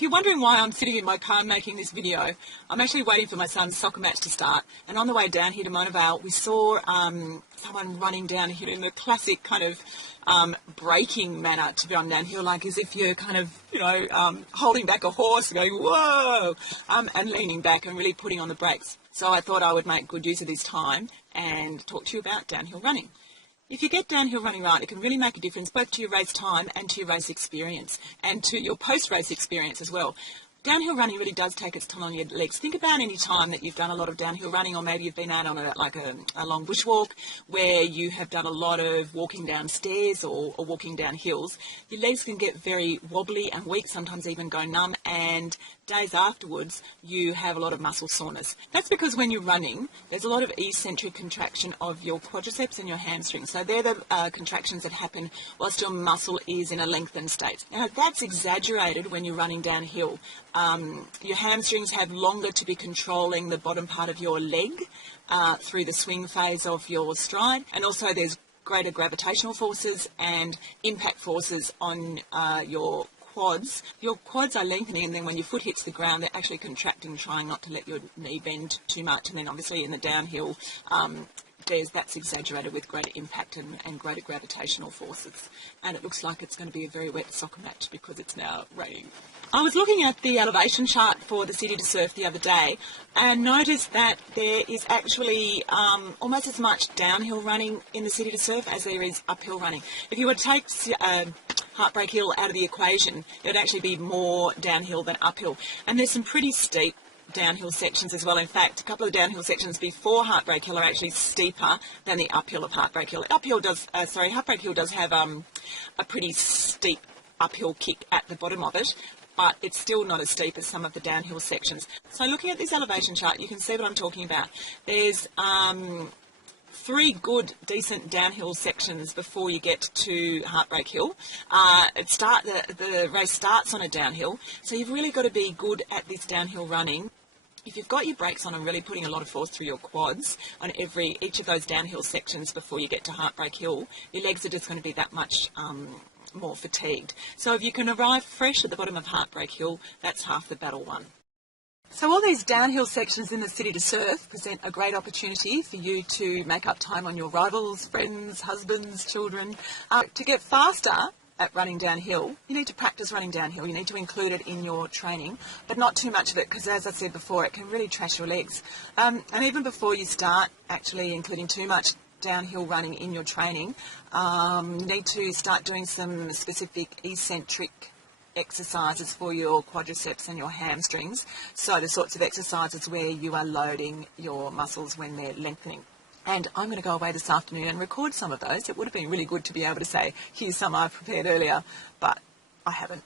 If you're wondering why I'm sitting in my car making this video, I'm actually waiting for my son's soccer match to start. And on the way down here to Mona Vale, we saw someone running down here in the classic kind of braking manner to run downhill, like as if you're kind of, holding back a horse, going, whoa, and leaning back and really putting on the brakes. So I thought I would make good use of this time and talk to you about downhill running. If you get downhill running right, it can really make a difference both to your race time and to your race experience and to your post-race experience as well. Downhill running really does take its toll on your legs. Think about any time that you've done a lot of downhill running, or maybe you've been out on a long bushwalk where you have done a lot of walking down stairs or walking down hills. Your legs can get very wobbly and weak, sometimes even go numb, and days afterwards you have a lot of muscle soreness. That's because when you're running, there's a lot of eccentric contraction of your quadriceps and your hamstrings. So they're the contractions that happen whilst your muscle is in a lengthened state. Now that's exaggerated when you're running downhill. Your hamstrings have longer to be controlling the bottom part of your leg through the swing phase of your stride, and also there's greater gravitational forces and impact forces on your quads. Your quads are lengthening, and then when your foot hits the ground, they're actually contracting, trying not to let your knee bend too much. And then obviously in the downhill, that's exaggerated with greater impact and greater gravitational forces. And it looks like it's going to be a very wet soccer match because it's now raining. I was looking at the elevation chart for the City to Surf the other day and noticed that there is actually almost as much downhill running in the City to Surf as there is uphill running. If you were to take Heartbreak Hill out of the equation, it would actually be more downhill than uphill. And there's some pretty steep downhill sections as well. In fact, a couple of downhill sections before Heartbreak Hill are actually steeper than the uphill of Heartbreak Hill. Heartbreak Hill does have a pretty steep uphill kick at the bottom of it, but it's still not as steep as some of the downhill sections. So looking at this elevation chart, you can see what I'm talking about. There's 3 good, decent downhill sections before you get to Heartbreak Hill. The race starts on a downhill, so you've really got to be good at this downhill running. If you've got your brakes on and really putting a lot of force through your quads on each of those downhill sections before you get to Heartbreak Hill, your legs are just going to be that much more fatigued. So if you can arrive fresh at the bottom of Heartbreak Hill, that's half the battle won. So all these downhill sections in the City to Surf present a great opportunity for you to make up time on your rivals, friends, husbands, children. To get faster at running downhill, you need to practice running downhill. You need to include it in your training, but not too much of it, because as I said before, it can really trash your legs. And even before you start actually including too much downhill running in your training, you need to start doing some specific eccentric exercises for your quadriceps and your hamstrings. So the sorts of exercises where you are loading your muscles when they're lengthening. And I'm going to go away this afternoon and record some of those. It would have been really good to be able to say, here's some I've prepared earlier, but I haven't.